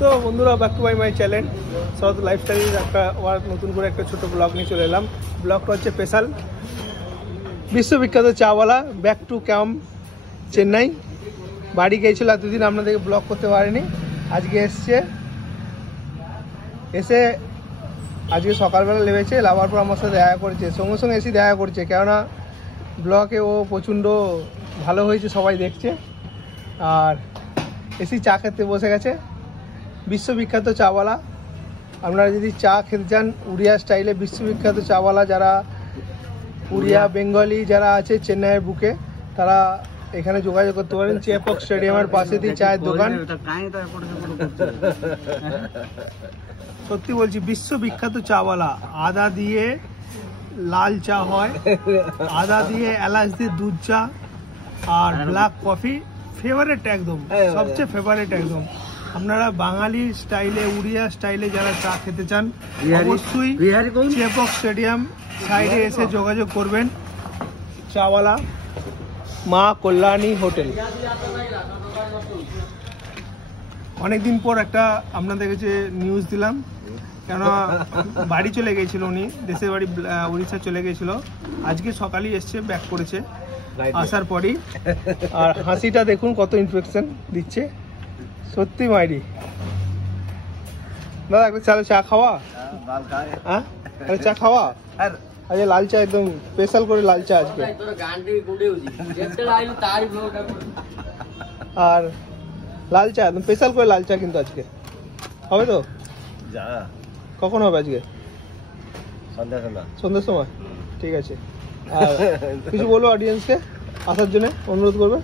So বন্ধুরা, back to my channel south lifestyle একটা আবার নতুন করে একটা ছোটো ব্লগ নিয়ে চলে এলাম। ব্লগটা হচ্ছে স্পেশাল বিশ্ববিখ্যাত চাওয়ালা ব্যাক টু ক্যাম্প চেন্নাই। বাড়ি গিয়েছিল এতদিন আপনাদেরকে ব্লগ করতে পারিনি, আজকে এসে আজকে সকালবেলা লেগেছে, লাভার পর আমার সাথে দেখা করেছে, সঙ্গে সঙ্গে এসে দেখা করছে, কেননা ব্লগে ও প্রচণ্ড ভালো হয়েছে সবাই দেখছে। আর এসে চা খেতে বসে গেছে, বিশ্ববিখ্যাত চাওয়ালা। আপনারা যদি চা খেতে চান উড়িয়া স্টাইলে, বিশ্ববিখ্যাত চাওয়ালা যারা উড়িয়া বেঙ্গলি যারা আছে চেন্নাইয়ের বুকে, তারা এখানে যোগাযোগ করতে পারেন। চেপক স্টেডিয়ামের পাশে দিয়ে চায়ের দোকান। সত্যি বলছি, বিশ্ববিখ্যাত চাওয়ালা। আদা দিয়ে লাল চা হয়, আদা দিয়ে এলাচ দিয়ে দুধ চা, আর ব্ল্যাক কফি ফেভারিট, একদম সবচেয়ে ফেভারিট একদম। আপনারা বাঙালি স্টাইলে উড়িয়া স্টাইলে যারা চা খেতে চান অবশ্যই চেপক স্টেডিয়াম সাইডে এসে যোগাযোগ করবেন। চাওয়ালা মা কল্যাণী হোটেল। অনেকদিন পর একটা আপনাদের কাছে নিউজ দিলাম, কেন বাড়ি চলে গিয়েছিল উনি, দেশের বাড়ি উড়িষ্যা চলে গিয়েছিল, আজকে সকালেই এসছে, ব্যাক করেছে আসার পরই। আর হাসিটা দেখুন কত ইনফেকশন দিচ্ছে, সত্যি মাইরি। দাদা একটা চা খাওয়া, হ্যাঁ চা খাওয়া, আজকে লাল চা একদম স্পেশাল করে লাল চা আজকে। আর লাল চা একদম স্পেশাল করে লাল চা কিন্তু আজকে হবে তো। কখন হবে আজকে? সন্ধ্যার সময়, ঠিক আছে। আর কিছু বলবো অডিয়েন্সকে আসার জন্য অনুরোধ করবে?